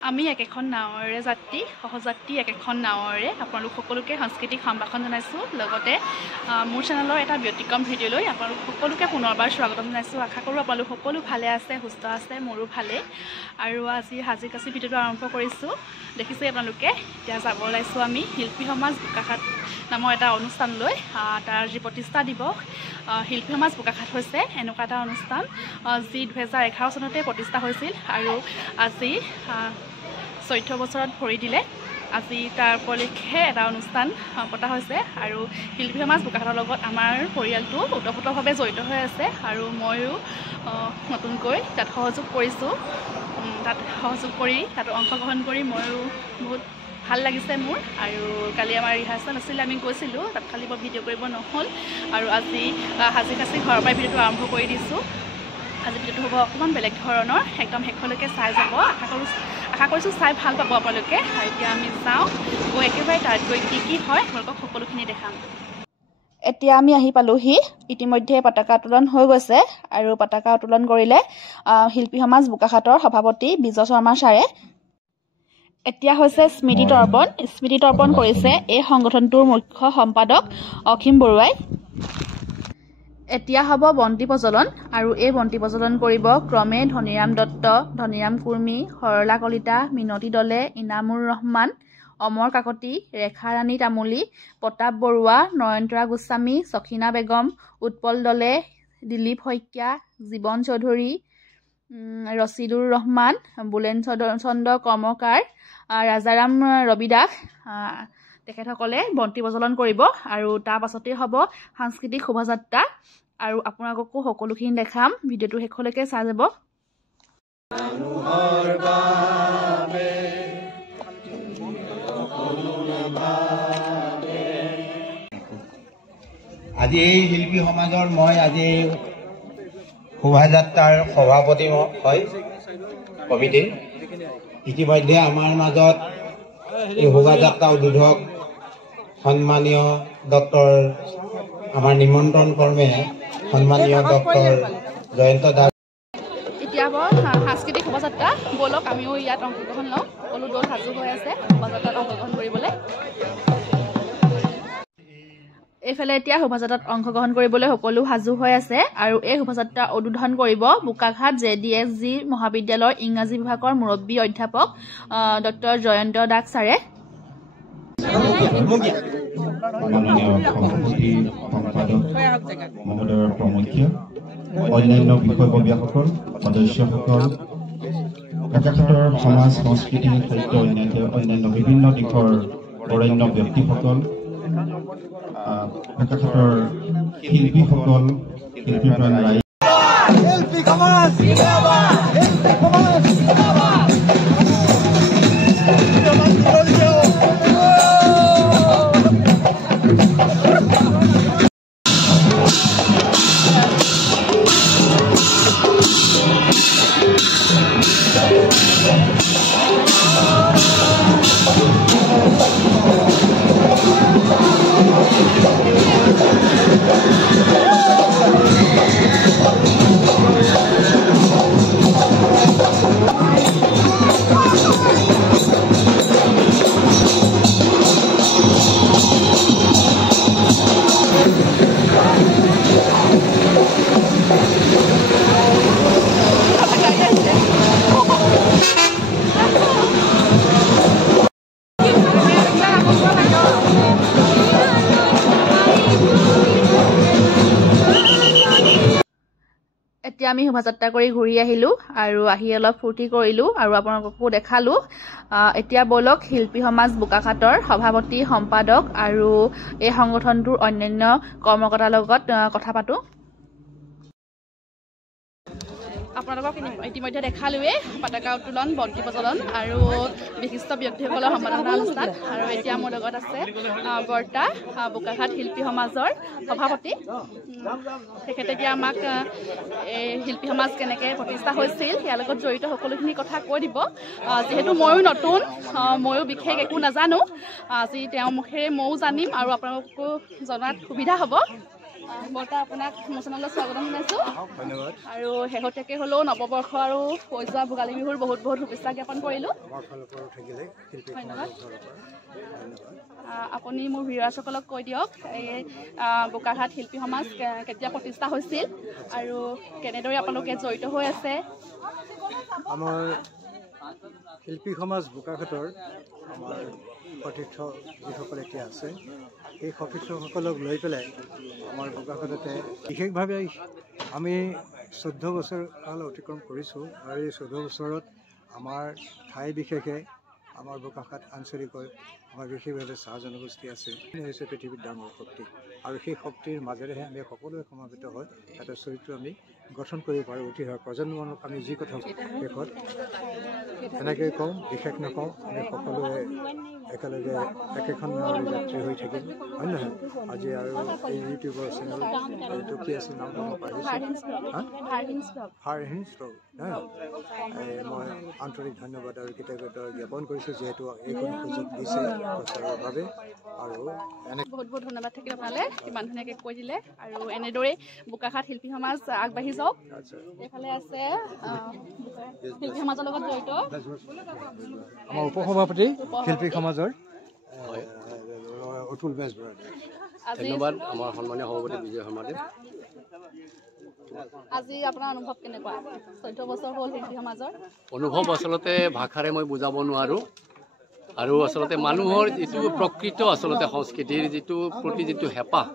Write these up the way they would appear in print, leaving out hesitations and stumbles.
আমি একেখন নাৱৰে যাত্ৰী সহযাত্ৰী একেখন নাৱৰে আপোনালোক সকলোকে সাংস্কৃতিক সম্ভাষণ জনাইছোঁ লগতে মোৰ চেনেলৰ এটা ব্যতিক্ৰম ভিডিঅ' লৈ আপোনালোক সকলোকে পুনৰবাৰ স্বাগতম জনাইছোঁ আশা কৰোঁ আপোনালোক সকলো ভালে আছে সুস্থ আছে মোৰো ভালে আৰু আজি সাজি কাচি ভিডিঅ'টো আৰম্ভ কৰিছোঁ দেখিছে আপোনালোকে এতিয়া যাব ওলাইছোঁ আমি শিল্পী সমাজ বোকাখাট নামৰ এটা অনুষ্ঠানলৈ তাৰ যি প্ৰতিষ্ঠা দিৱস শিল্পী সমাজ বোকাখাট হৈছে এনেকুৱা এটা অনুষ্ঠান যি 2011 চনতে প্ৰতিষ্ঠা হৈছিল আৰু আজি 14 বছৰত ভৰি দিলে আজি তাৰ উপলক্ষে এটা অনুষ্ঠান পতা হৈছে আৰু শিল্পী সমাজ বোকাখাটৰ লগত আমাৰ পৰিয়ালটো ওতঃপ্ৰোতভাৱে জড়িত হৈ আছে আৰু ময়ো নতুনকৈ তাত সহযোগ কৰিছোঁ তাত সহযোগ কৰি তাত অংশগ্ৰহণ কৰি ময়ো বহুত ভাল লাগিছে মোৰ আৰু কালি আমাৰ ৰিহাৰ্চেল আছিলে আমি গৈছিলোঁ তাত খালি মই ভিডিঅ' কৰিব নহ'ল আৰু আজি সাজি কাচি ঘৰৰ পৰাই ভিডিঅ'টো আৰম্ভ কৰি দিছোঁ আজি ভিডিঅ'টো হ'ব অকণমান বেলেগ ধৰণৰ একদম শেষলৈকে চাই যাব আশা কৰিছোঁ চাই ভাল পাব আপোনালোকে আৰু এতিয়া আমি যাওঁ গৈ একেবাৰে তাত গৈ কি হয় আপোনালোকক সকলোখিনি দেখাম এতিয়া আমি আহি পালোহি ইতিমধ্যে পতাকা উত্তোলন হৈ গৈছে আৰু পতাকা উত্তোলন কৰিলে শিল্পী সমাজ বোকাখাটৰ সভাপতি বিজয় শৰ্মা ছাৰে এতিয়া হৈছে স্মৃতি তৰ্পণ কৰিছে এই সংগঠনটোৰ মুখ্য সম্পাদক অসীম বৰুৱাই এতিয়া হ'ব বন্তি প্ৰজ্বলন আৰু এই বন্তি প্ৰজ্বলন কৰিব ক্ৰমে ধনীৰাম দত্ত ধনীৰাম কুৰ্মী সৰলা কলিতা মিনতী দলে ইনামুৰ ৰহমান অমৰ কাকতি ৰেখা ৰাণী তামুলী প্ৰতাপ বৰুৱা নয়নতৰা গোস্বামী সখিনা বেগম উৎপল দলে দিলীপ শইকীয়া জীৱন চৌধুৰী ৰচিদুৰ ৰহমান বুলেন চন্দ্ৰ কৰ্মকাৰ ৰাজাৰাম ৰবি দাস তেখেতসকলে বন্তি প্ৰজ্বলন কৰিব আৰু তাৰ পাছতেই হ'ব সাংস্কৃতিক শোভাযাত্ৰা আৰু আপোনালোককো সকলোখিনি দেখাম ভিডিঅ'টো শেষলৈকে চাই যাব আজি এই শিল্পী সমাজৰ মই আজি শোভাযাত্ৰাৰ সভাপতি হয় কমিটিৰ ইতিমধ্যে আমাৰ মাজত এই শোভাযাত্ৰা উদ্বোধক সন্মানীয় ডক্টৰ আমাৰ নিমন্ত্ৰণ কৰ্মে সন্মানীয় ডক্টৰ জয়ন্ত দাস এতিয়া হ'ব সাংস্কৃতিক শোভাযাত্ৰা ব'লক আমিও ইয়াত অংশগ্ৰহণ লওঁ সকলো দল সাজু হৈ আছে শোভাযাত্ৰাত অংশগ্ৰহণ কৰিবলৈ এইফালে এতিয়া শোভাযাত্ৰাত অংশগ্ৰহণ কৰিবলৈ সকলো সাজু হৈ আছে আৰু এই শোভাযাত্ৰা উদ্বোধন কৰিব বোকাখাট JDSG মহাবিদ্যালয়ৰ ইংৰাজী বিভাগৰ মুৰব্বী অধ্যাপক ডক্টৰ জয়ন্ত দাস ছাৰে অন্যান্য বিষয়ববীয়াসকল সদস্যসকল বোকাখাটৰ সমাজ সংস্কৃতি সাহিত্য অন্যান্য বিভিন্ন দিশৰ বৰেণ্য ব্যক্তিসকল বোকাখাটৰ শিল্পীসকল শিল্পীপ্ৰাণ ৰাইজ এতিয়া আমি শোভাযাত্ৰা কৰি ঘূৰি আহিলোঁ আৰু আহি অলপ ফূৰ্তি কৰিলোঁ আৰু আপোনালোককো দেখালোঁ এতিয়া ব'লক শিল্পী সমাজ বোকাখাটৰ সভাপতি সম্পাদক আৰু এই সংগঠনটোৰ অন্যান্য কৰ্মকৰ্তাৰ লগত কথা পাতোঁ আপোনালোকক ইতিমধ্যে দেখালোৱে পতাকা উত্তোলন বন্তি প্ৰজ্বলন আৰু বিশিষ্ট ব্যক্তিসকলৰ সম্মাননা অনুষ্ঠান আৰু এতিয়া মোৰ লগত আছে বৰ্তা বোকাখাট শিল্পী সমাজৰ সভাপতি তেখেতে এতিয়া আমাক এই শিল্পী সমাজ কেনেকৈ প্ৰতিষ্ঠা হৈছিল ইয়াৰ লগত জড়িত সকলোখিনি কথা কৈ দিব যিহেতু ময়ো নতুন ময়ো বিশেষ একো নাজানো আজি তেওঁৰ মুখেৰে ময়ো জানিম আৰু আপোনালোককো জনাত সুবিধা হ'ব বৰ্তা আপোনাক মোৰ চেনেলত স্বাগতম জনাইছোঁ। ধন্যবাদ। আৰু শেহতীয়াকৈ হ'লেও নৱবৰ্ষ আৰু হৈ যোৱা ভোগালী বিহুৰ বহুত বহুত শুভেচ্ছা জ্ঞাপন কৰিলোঁ। ধন্যবাদ। আপুনি মোৰ ভিউৱাৰ্ছসকলক কৈ দিয়ক এই বোকাখাট শিল্পী সমাজ কেতিয়া প্ৰতিষ্ঠা হৈছিল আৰু কেনেদৰে আপোনালোকে জড়িত হৈ আছে। আমাৰ শিল্পী সমাজ বোকাখাটৰ আমাৰ সতীৰ্থ যিসকল এতিয়া আছে এই সতীৰ্থসকলক লৈ পেলাই আমাৰ বোকাখাটতে বিশেষভাৱে আমি 14 বছৰ কাল অতিক্ৰম কৰিছোঁ আৰু এই 14 বছৰত আমাৰ ঠাই বিশেষে আমাৰ বোকাখাট আঞ্চলিকৰ আমাৰ বিশেষভাৱে চাহ জনগোষ্ঠী আছে হৈছে পৃথিৱীৰ ডাঙৰ শক্তি আৰু সেই শক্তিৰ মাজেৰেহে আমি সকলোৱে সমাবেত হৈ এটা চৰিত্ৰ আমি গঠন কৰিব পাৰোঁ। উঠি অহা প্ৰজন্মক আমি যি কথা শেষত এনেকৈ কওঁ বিশেষ নকওঁ আমি সকলোৱে একেলগে একেখন নাৱৰে যাত্ৰী হৈ থাকিম হয় নহয়। আজি আৰু এই ইউটিউবৰ চেনেল এইটো কি আছিল নামটো মই পাৰিছোঁ মই আন্তৰিক ধন্যবাদ আৰু কৃতজ্ঞতা জ্ঞাপন কৰিছোঁ যিহেতু এইখন সুযোগ দিছে প্ৰচাৰৰ বাবে। আৰু বহুত বহুত ধন্যবাদ থাকিল আপোনালৈ ইমান ধুনীয়াকৈ কৈ দিলে আৰু এনেদৰেই বোকাখাট শিল্পী সমাজ আগবাঢ়ি যাওক। এইফালে আছে শিল্পী সমাজৰ লগত জড়িত আমাৰ উপসভাপতি শিল্পী সমাজৰ অতুল বেজবৰুৱা। ধন্যবাদ আমাৰ সন্মানীয় সভাপতি বিজয় শৰ্মাদেৱ। আজি আপোনাৰ অনুভৱ কেনেকুৱা? 14 বছৰ হ'ল শিল্পী সমাজৰ। অনুভৱ আচলতে ভাষাৰে মই বুজাব নোৱাৰোঁ আৰু আচলতে মানুহৰ যিটো প্ৰকৃত আচলতে সংস্কৃতিৰ প্ৰতি যিটো হেঁপাহ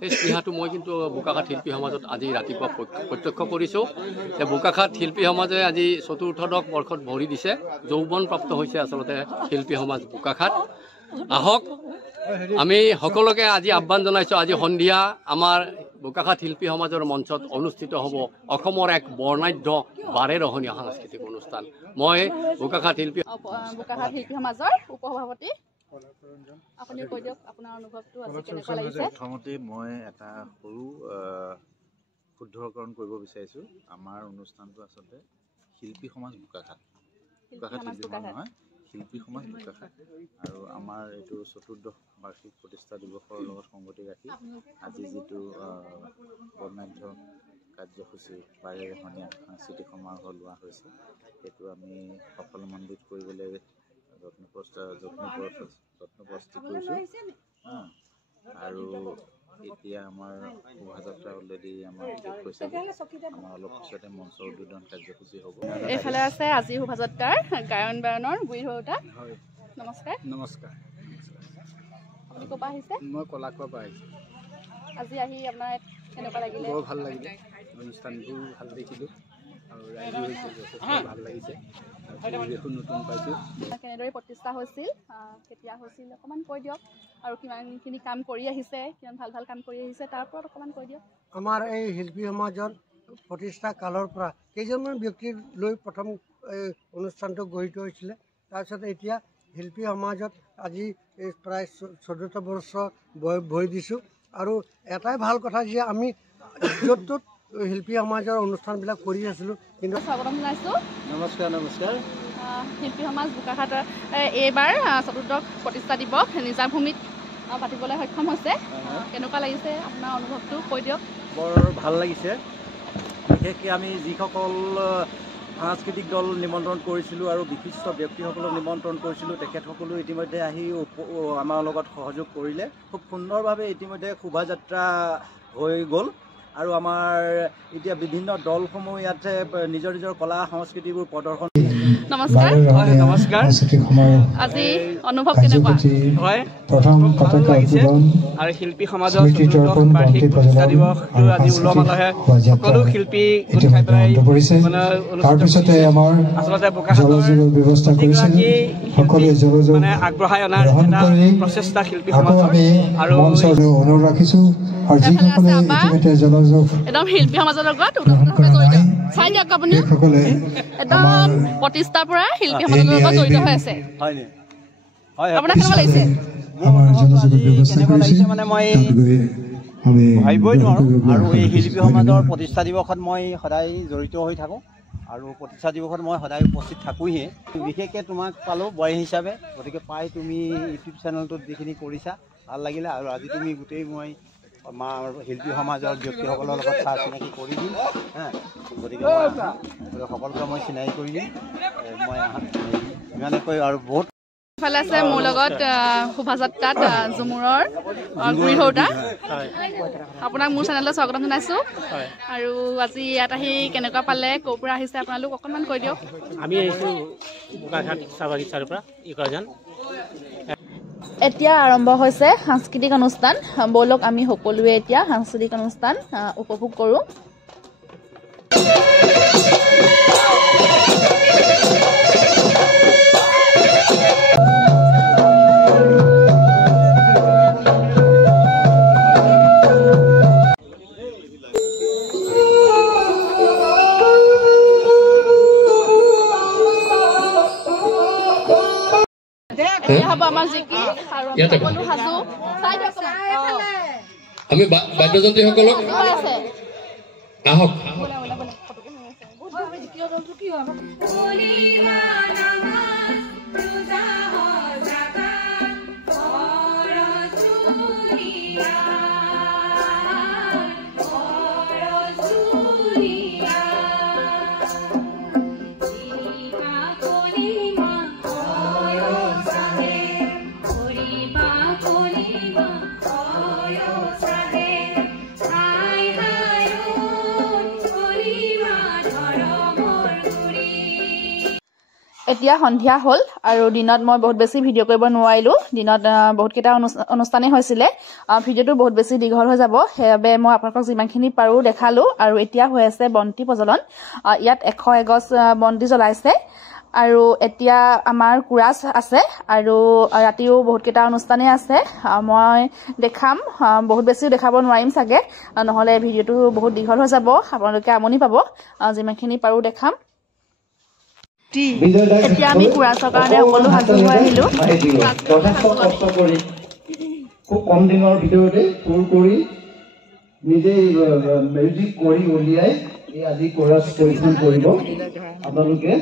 সেই স্পৃহাটো মই কিন্তু বোকাখাট শিল্পী সমাজত আজি ৰাতিপুৱা প্ৰত্যক্ষ কৰিছোঁ যে বোকাখাট শিল্পী সমাজে আজি চতুৰ্থদশ বৰ্ষত ভৰি দিছে। যৌৱনপ্ৰাপ্ত হৈছে আচলতে শিল্পী সমাজ বোকাখাট। আহক আমি সকলোকে আজি আহ্বান জনাইছোঁ। আজি সন্ধিয়া আমাৰ বোকাখাট শিল্পী সমাজৰ মঞ্চত অনুষ্ঠিত হ'ব অসমৰ এক বৰ্ণাঢ্য বাৰেৰহণীয়া সাংস্কৃতিক অনুষ্ঠান। মই বোকাখাট শিল্পী সমাজৰ উপসভাপতি আপুনি কৈ দিয়ক আপোনাৰ অনুভৱটো আজি কেনেকুৱা লাগিছে। প্ৰথমতে মই এটা সৰু শুদ্ধকৰণ কৰিব বিচাৰিছোঁ। আমাৰ অনুষ্ঠানটো আচলতে শিল্পী সমাজ বোকাখাট শিল্পী সমাজ নহয় শিল্পী সমাজ বোকাখাট আৰু আমাৰ এইটো 14দশ বাৰ্ষিক প্ৰতিষ্ঠা দিৱসৰ লগত সংগতি ৰাখি আজি যিটো বৰ্ণাঢ্য কাৰ্যসূচী বাৰেৰহণীয়া সাংস্কৃতিক সমাৰোহ লোৱা হৈছে সেইটো আমি সফলমণ্ডিত কৰিবলৈ যত্ন প্ৰস্তুত কৰিছোঁ আৰু এতিয়া আমাৰ শোভাযাত্ৰা অলৰেডি আমাৰ শেষ হৈছে। আমাৰ অলপ পিছতে মঞ্চ উদ্বোধন কাৰ্যসূচী হ'ব। এইফালে আছে আজি শোভাযাত্ৰাৰ গায়ন বায়নৰ গুৰি ধৰোঁতা। নমস্কাৰ। নমস্কাৰ। আপুনি ক'ৰ পৰা আহিছে? মই কলাখোৱাৰ পৰা আহিছোঁ। আজি আহি আপোনাৰ কেনেকুৱা লাগিলে? বৰ ভাল লাগিলে, অনুষ্ঠানবোৰ ভাল দেখিলোঁ আৰু ৰাইজো হৈছে যথেষ্ট ভাল লাগিছে। পৰিৱেশো নতুন পাইছোঁ। কেনেদৰে প্ৰতিষ্ঠা হৈছিল কেতিয়া হৈছিল অকণমান কৈ দিয়ক আৰু কিমানখিনি কাম কৰি আহিছে কিমান ভাল ভাল কাম কৰি আহিছে তাৰ ওপৰত অকণমান কৈ দিয়ক। আমাৰ এই শিল্পী সমাজৰ প্ৰতিষ্ঠা কালৰ পৰা কেইজনমান ব্যক্তিক লৈ প্ৰথম এই অনুষ্ঠানটো গঢ়িত হৈছিলে। তাৰপিছতে এতিয়া শিল্পী সমাজত আজি প্ৰায় 14 বৰ্ষ ভৰি দিছোঁ আৰু এটাই ভাল কথা যে আমি য'ত ত'ত শিল্পী সমাজৰ অনুষ্ঠানবিলাক কৰি আছিলোঁ কিন্তু স্বাগতম জনাইছোঁ। নমস্কাৰ। নমস্কাৰ। শিল্পী সমাজ বোকাখাটৰ এইবাৰ 14দশ প্ৰতিষ্ঠা দিৱস নিজাম ভূমিত পাতিবলৈ সক্ষম হৈছে। কেনেকুৱা লাগিছে আপোনাৰ অনুভৱটো কৈ দিয়ক। বৰ ভাল লাগিছে। বিশেষকৈ আমি যিসকল সাংস্কৃতিক দল নিমন্ত্ৰণ কৰিছিলোঁ আৰু বিশিষ্ট ব্যক্তিসকলক নিমন্ত্ৰণ কৰিছিলোঁ তেখেতসকলো ইতিমধ্যে আহি আমাৰ লগত সহযোগ কৰিলে। খুব সুন্দৰভাৱে ইতিমধ্যে শোভাযাত্ৰা হৈ গ'ল আৰু আমাৰ এতিয়া বিভিন্ন দলসমূহ ইয়াতে নিজৰ নিজৰ কলা সংস্কৃতিবোৰ প্ৰদৰ্শন। নমস্কাৰ। নমস্কাৰ। আজি অনুভৱ কেনেকুৱা? হয়, ভাল লাগিছে আৰু শিল্পী সমাজৰ 14দশ বাৰ্ষিক প্ৰতিষ্ঠা দিৱসটো আজি উলহ মালহে সকলো শিল্পী গোট খাই পেলাই মানে আচলতে বোকাখাটৰ প্ৰতিগৰাকী শিল্পী মানে আগবঢ়াই অনাৰ এটা প্ৰচেষ্টা শিল্পী সমাজৰ আৰু একদম শিল্পী সমাজৰ লগত চাই দিয়ক আপুনি একদম প্ৰতিষ্ঠাৰ পৰা শিল্পী সমাজৰ লগত জড়িত হৈ আছে। আপোনাৰ কেনেকুৱা লাগিছে? মানে মই ভাবিবই নোৱাৰোঁ আৰু এই শিল্পী সমাজৰ প্ৰতিষ্ঠা দিৱসত মই সদায় জড়িত হৈ থাকোঁ আৰু প্ৰতিষ্ঠা দিৱসত মই সদায় উপস্থিত থাকোঁহিয়ে। বিশেষকৈ তোমাক পালোঁ বোৱাৰী হিচাপে, গতিকে পাই তুমি ইউটিউব চেনেলটোত যিখিনি কৰিছা ভাল লাগিলে আৰু আজি তুমি গোটেই মই আমাৰ শিল্পী সমাজৰ ব্যক্তিসকলৰ লগত চা চিনাকি কৰি দিম গতিকে মই সকলোকে মই চিনাকি কৰি দিম মই ইমানেকৈ আৰু বহুত ইফালে আছে মোৰ লগত শোভাযাত্ৰাত ঝুমুৰৰ গুৰি সৌতা আপোনাক মোৰ চেনেলত স্বাগতম জনাইছোঁ আৰু আজি ইয়াত আহি কেনেকুৱা পালে ক'ৰ পৰা আহিছে আপোনালোক অকণমান কৈ দিয়ক আমি আহিছোঁ বোকাখাট চাহ বাগিচাৰ পৰা ইকৰাজান এতিয়া আৰম্ভ হৈছে সাংস্কৃতিক অনুষ্ঠান ব'লক আমি সকলোৱে এতিয়া সাংস্কৃতিক অনুষ্ঠান উপভোগ কৰোঁ আমি বাদ্যযন্ত্ৰীসকলক আহক এতিয়া সন্ধিয়া হ'ল আৰু দিনত মই বহুত বেছি ভিডিঅ' কৰিব নোৱাৰিলোঁ দিনত বহুতকেইটা অনুষ্ঠানেই হৈছিলে ভিডিঅ'টো বহুত বেছি দীঘল হৈ যাব সেইবাবে মই আপোনালোকক যিমানখিনি পাৰোঁ দেখালোঁ আৰু এতিয়া হৈ আছে বন্তি প্ৰজ্বলন ইয়াত 100 এগছ বন্তি জ্বলাইছে আৰু এতিয়া আমাৰ কুৰাছ আছে আৰু ৰাতিও বহুতকেইটা অনুষ্ঠানেই আছে মই দেখাম বহুত বেছিও দেখাব নোৱাৰিম চাগে নহ'লে ভিডিঅ'টো বহুত দীঘল হৈ যাব আপোনালোকে আমনি পাব যিমানখিনি পাৰোঁ দেখাম এতিয়া আমি কুৰাছৰ কাৰণে সকলো সাজু হৈ আহিলোঁ খুব কম দিনৰ ভিতৰতে সুৰ কৰি নিজে মিউজিক কৰি উলিয়াই এই আজি কোৰাছ পৰিৱেশন কৰিব আপোনালোকে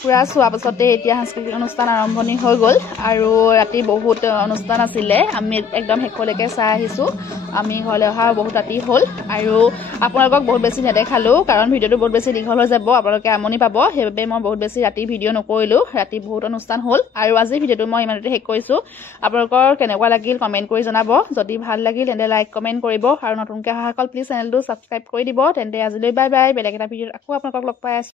কুৰাছ হোৱাৰ পাছতে এতিয়া সাংস্কৃতিক অনুষ্ঠান আৰম্ভণি হৈ গ'ল আৰু ৰাতি বহুত অনুষ্ঠান আছিলে আমি একদম শেষলৈকে চাই আহিছোঁ আমি ঘৰলৈ অহা বহুত ৰাতি হ'ল আৰু আপোনালোকক বহুত বেছি নেদেখালোঁ কাৰণ ভিডিঅ'টো বহুত বেছি দীঘল হৈ যাব আপোনালোকে আমনি পাব সেইবাবে মই বহুত বেছি ৰাতি ভিডিঅ' নকৰিলোঁ ৰাতি বহুত অনুষ্ঠান হ'ল আৰু আজিৰ ভিডিঅ'টো মই ইমানতে শেষ কৰিছোঁ আপোনালোকৰ কেনেকুৱা লাগিল কমেণ্ট কৰি জনাব যদি ভাল লাগিল তেন্তে লাইক কমেণ্ট কৰিব আৰু নতুনকৈ অহাসকল প্লিজ চেনেলটো ছাবস্ক্ৰাইব কৰি দিব তেন্তে আজিলৈ বাই বাই বেলেগ এটা ভিডিঅ'ত আকৌ আপোনালোকক লগ পাই আছোঁ